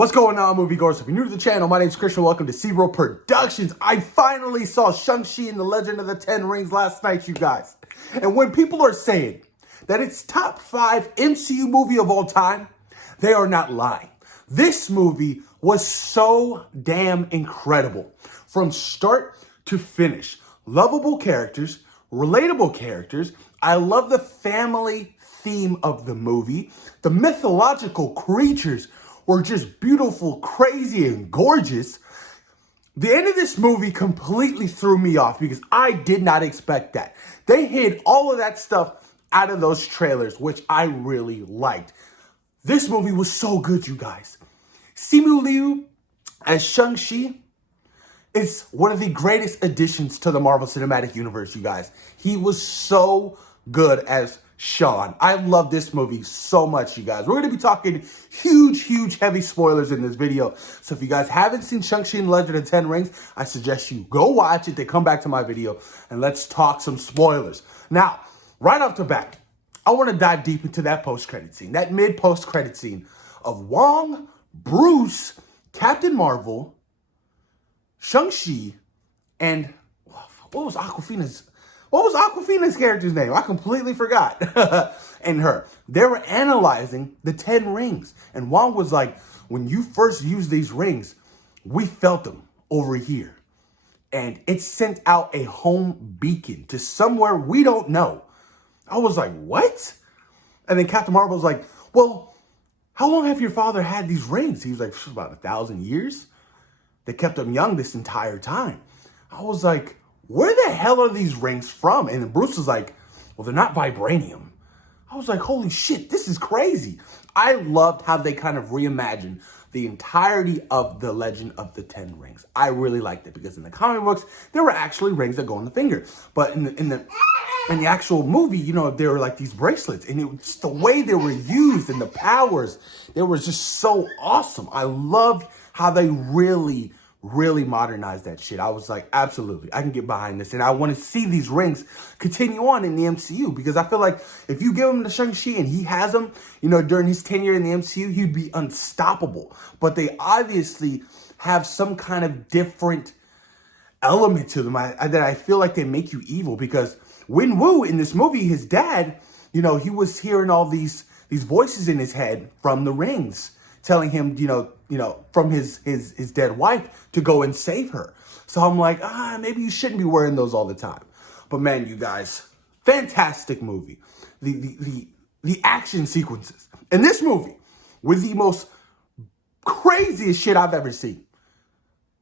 What's going on, moviegoers? If you're new to the channel, my name's Christian. Welcome to SeaWorld Productions. I finally saw Shang-Chi and the Legend of the Ten Rings last night, you guys. And when people are saying that it's top 5 MCU movie of all time, they are not lying. This movie was so damn incredible. From start to finish. Lovable characters, relatable characters. I love the family theme of the movie. The mythological creatures were just beautiful, crazy, and gorgeous. The end of this movie completely threw me off because I did not expect that. They hid all of that stuff out of those trailers, which I really liked. This movie was so good, you guys. Simu Liu as Shang-Chi is one of the greatest additions to the Marvel Cinematic Universe, you guys. He was so good as Shang. I love this movie so much, you guys. We're going to be talking huge, heavy spoilers in this video. So if you guys haven't seen Shang-Chi and the Legend of the Ten Rings, I suggest you go watch it, then come back to my video, and let's talk some spoilers. Now, right off the bat, I want to dive deep into that post-credit scene, that mid-post-credit scene of Wong, Bruce, Captain Marvel, Shang-Chi, and what was Awkwafina's character's name? I completely forgot. And her. They were analyzing the 10 rings. And Wong was like, when you first used these rings, we felt them over here. And it sent out a home beacon to somewhere we don't know. I was like, what? And then Captain Marvel was like, well, how long have your father had these rings? He was like, about 1,000 years. They kept him young this entire time. I was like, where the hell are these rings from? And then Bruce was like, well, they're not vibranium. I was like, holy shit, this is crazy. I loved how they kind of reimagined the entirety of the Legend of the Ten Rings. I really liked it because in the comic books, there were actually rings that go on the finger. But in the actual movie, you know, there were like these bracelets. And it was the way they were used and the powers, they were just so awesome. I loved how they really modernized that shit. I was like, absolutely, I can get behind this. And I want to see these rings continue on in the MCU because I feel like if you give him to Shang-Chi and he has them, you know, during his tenure in the MCU, he'd be unstoppable. But they obviously have some kind of different element to them that I feel like they make you evil because Win Wu in this movie, his dad, you know, he was hearing all these voices in his head from the rings telling him, you know, from his dead wife to go and save her. So I'm like, maybe you shouldn't be wearing those all the time. But man, you guys, fantastic movie. The action sequences in this movie were the most craziest shit I've ever seen.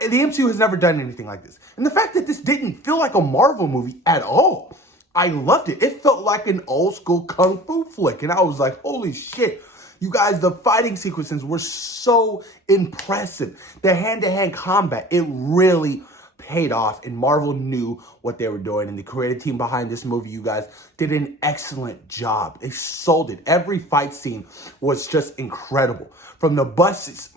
And the MCU has never done anything like this. And the fact that this didn't feel like a Marvel movie at all, I loved it. It felt like an old school kung fu flick. And I was like, holy shit. You guys, the fighting sequences were so impressive. The hand-to-hand combat, it really paid off. And Marvel knew what they were doing. And the creative team behind this movie, you guys, did an excellent job. They sold it. Every fight scene was just incredible. From the bus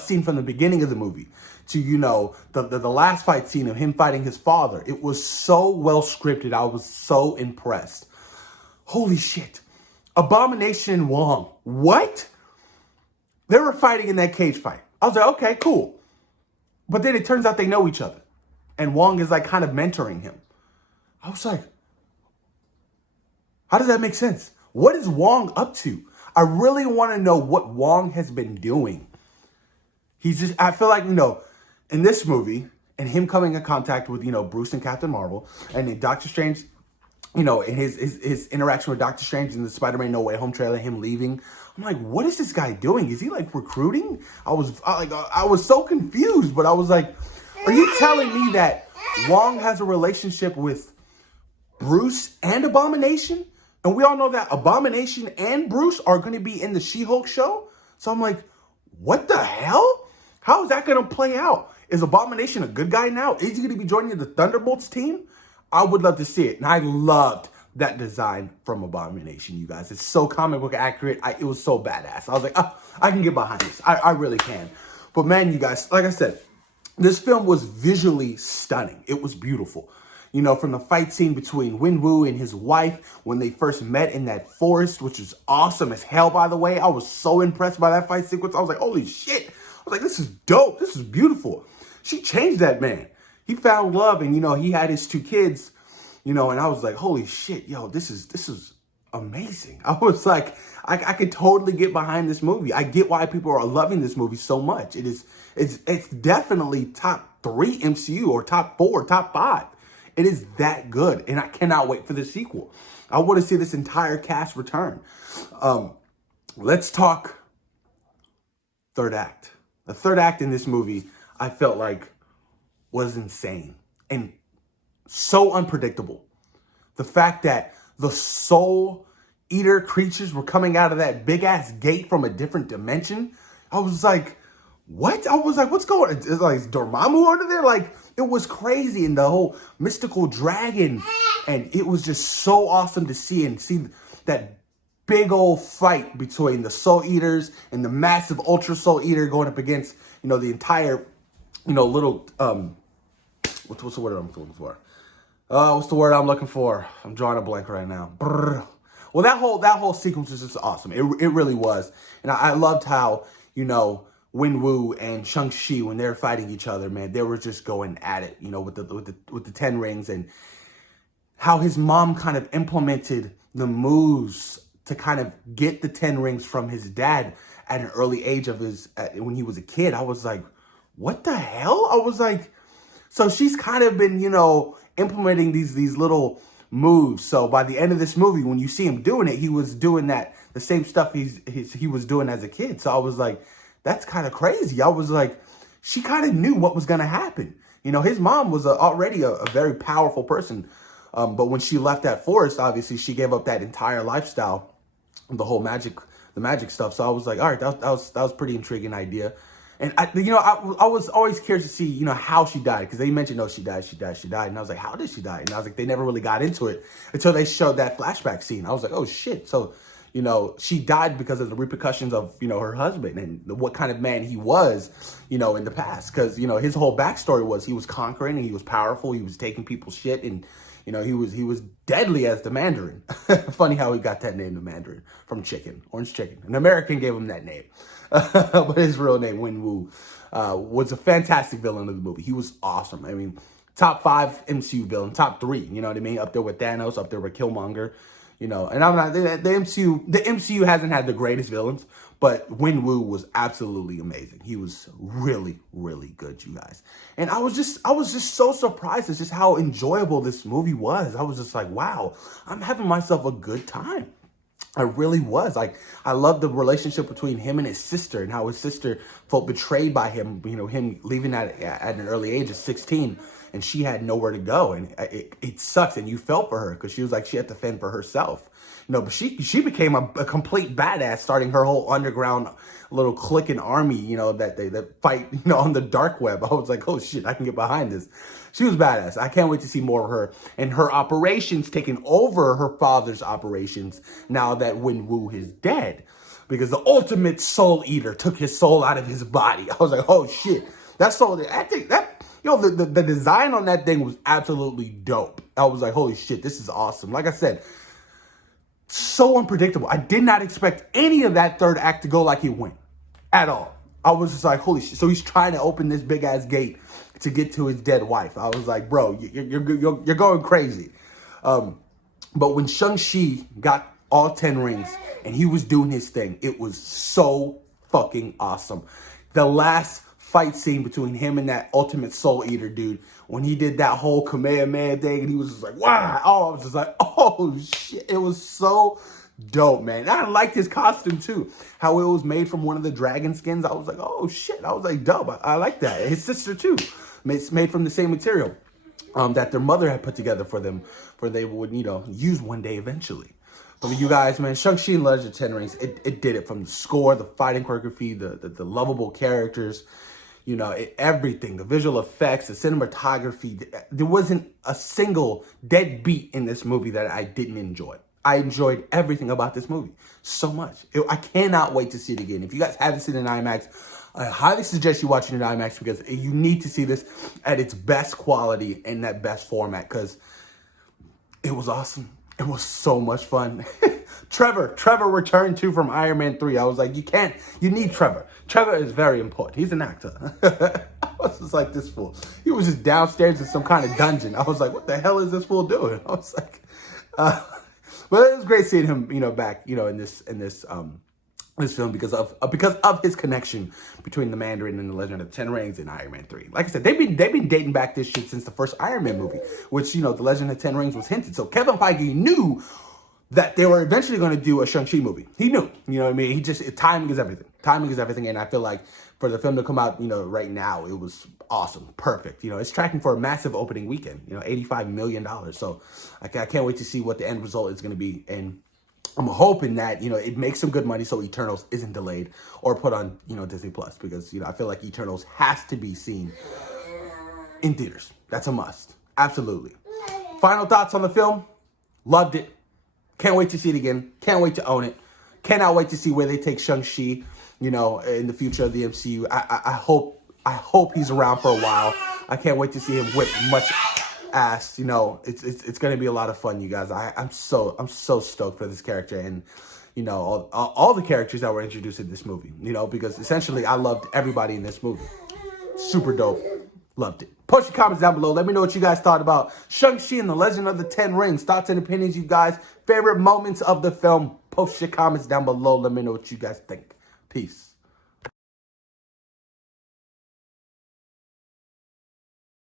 scene from the beginning of the movie to, you know, the last fight scene of him fighting his father. It was so well scripted. I was so impressed. Holy shit. Abomination and Wong. What? They were fighting in that cage fight. I was like, okay, cool. But then it turns out they know each other. And Wong is like kind of mentoring him. I was like, how does that make sense? What is Wong up to? I really want to know what Wong has been doing. I feel like, you know, in this movie, and him coming in contact with, you know, Bruce and Captain Marvel, and in Doctor Strange, you know, in his interaction with Doctor Strange in the Spider-Man No Way Home trailer, him leaving, I'm like, what is this guy doing? Is he like recruiting? I was so confused, but I was like, are you telling me that Wong has a relationship with Bruce and Abomination? And we all know that Abomination and Bruce are going to be in the She-Hulk show. So I'm like, what the hell? How is that going to play out? Is Abomination a good guy now? Is he going to be joining the Thunderbolts team? I would love to see it. And I loved that design from Abomination, you guys. It's so comic book accurate. It was so badass. I was like, I can get behind this. I really can. But man, you guys, like I said, this film was visually stunning. It was beautiful. You know, from the fight scene between Wenwu and his wife when they first met in that forest, which is awesome as hell, by the way. I was so impressed by that fight sequence. I was like, holy shit. I was like, this is dope. This is beautiful. She changed that man. He found love and, you know, he had his 2 kids, you know, and I was like, holy shit, yo, this is amazing. I was like, I could totally get behind this movie. I get why people are loving this movie so much. It's definitely top 3 MCU or top 4, top 5. It is that good, and I cannot wait for the sequel. I want to see this entire cast return. Let's talk third act. The third act in this movie, I felt like was insane and so unpredictable. The fact that the soul eater creatures were coming out of that big ass gate from a different dimension. I was like, what? I was like, what's going on? It's like, is Dormammu under there? Like, it was crazy. And the whole mystical dragon. And it was just so awesome to see that big old fight between the soul eaters and the massive ultra soul eater going up against, you know, the entire, you know, little, what's the word I'm looking for? What's the word I'm looking for? I'm drawing a blank right now. Brr. Well, that whole sequence was just awesome. It really was. And I loved how, you know, Wenwu and Shang-Chi, when they were fighting each other, man, they were just going at it, you know, with the 10 rings, and how his mom kind of implemented the moves to kind of get the 10 rings from his dad at an early age of when he was a kid. I was like, what the hell? I was like, so she's kind of been, you know, implementing these little moves. So by the end of this movie, when you see him doing it, he was doing the same stuff he was doing as a kid. So I was like, that's kind of crazy. I was like, she kind of knew what was going to happen. You know, his mom was already a very powerful person. But when she left that forest, obviously she gave up that entire lifestyle, the magic stuff. So I was like, all right, that was pretty intriguing idea. And I was always curious to see, you know, how she died, because they mentioned, oh, she died. And I was like, how did she die? And I was like, they never really got into it until they showed that flashback scene. I was like, oh shit. So, you know, she died because of the repercussions of, you know, her husband and what kind of man he was, you know, in the past. Because, you know, his whole backstory was he was conquering and he was powerful. He was taking people's shit, and, you know, he was deadly as the Mandarin. Funny how he got that name, the Mandarin, from chicken, orange chicken. An American gave him that name. But his real name, Wenwu, was a fantastic villain of the movie. He was awesome. I mean, top 5 MCU villain, top 3, you know what I mean? Up there with Thanos, up there with Killmonger, you know. And I'm not, the MCU hasn't had the greatest villains, but Wenwu was absolutely amazing. He was really, really good, you guys. And I was just so surprised at just how enjoyable this movie was. I was just like, wow, I'm having myself a good time. I really was. Like, I loved the relationship between him and his sister, and how his sister felt betrayed by him, you know, him leaving at an early age of 16, and she had nowhere to go. And it sucks. And you felt for her, because she was like, she had to fend for herself, you know, but she became a complete badass, starting her whole underground little clique and army, you know, that fight, you know, on the dark web. I was like, oh shit, I can get behind this. She was badass. I can't wait to see more of her and her operations taking over her father's operations now that Wenwu is dead, because the ultimate soul eater took his soul out of his body. I was like, oh shit, that soul, I think that, you know, the design on that thing was absolutely dope. I was like, holy shit, this is awesome. Like I said, so unpredictable. I did not expect any of that third act to go like it went at all. I was just like, holy shit. So he's trying to open this big ass gate to get to his dead wife. I was like, bro, you're going crazy. But when Shang-Chi got all 10 rings and he was doing his thing, it was so fucking awesome. The last fight scene between him and that ultimate soul eater dude, when he did that whole Kamehameha thing, and he was just like, wow. Oh, I was just like, oh shit. It was so dope, man. And I liked his costume too. How it was made from one of the dragon skins. I was like, oh shit. I was like, dope. I like that. His sister too. It's made from the same material that their mother had put together for them, for they would, you know, use one day eventually. But you guys, man, Shang-Chi and Legend of 10 Rings, it did it. From the score, the fighting choreography, the lovable characters, you know, everything, the visual effects, the cinematography. There wasn't a single dead beat in this movie that I didn't enjoy. I enjoyed everything about this movie so much. I cannot wait to see it again. If you guys haven't seen it in IMAX, I highly suggest you watching it in IMAX because you need to see this at its best quality in that best format because it was awesome. It was so much fun. Trevor returned too from Iron Man 3. I was like, you need Trevor. Trevor is very important. He's an actor. I was just like, this fool. He was just downstairs in some kind of dungeon. I was like, what the hell is this fool doing? I was like, but it was great seeing him, back, in this film because of his connection between the Mandarin and the Legend of the Ten Rings and Iron Man 3. Like I said, they've been dating back this shit since the first Iron Man movie, which, the Legend of the Ten Rings was hinted. So Kevin Feige knew that they were eventually going to do a Shang-Chi movie. He knew, you know what I mean? Timing is everything. Timing is everything. And I feel like for the film to come out, right now, it was awesome. Perfect. It's tracking for a massive opening weekend, $85 million. So I can't wait to see what the end result is going to be. And I'm hoping that, it makes some good money so Eternals isn't delayed or put on, Disney Plus because, I feel like Eternals has to be seen in theaters. That's a must. Absolutely. Final thoughts on the film. Loved it. Can't wait to see it again. Can't wait to own it. Cannot wait to see where they take Shang-Chi, in the future of the MCU. I hope he's around for a while. I can't wait to see him whip much ass. It's going to be a lot of fun, you guys. I'm so stoked for this character and, all the characters that were introduced in this movie, because essentially I loved everybody in this movie. Super dope. Loved it. Post your comments down below. Let me know what you guys thought about Shang-Chi and the Legend of the Ten Rings. Thoughts and opinions, you guys. Favorite moments of the film. Post your comments down below. Let me know what you guys think. Peace.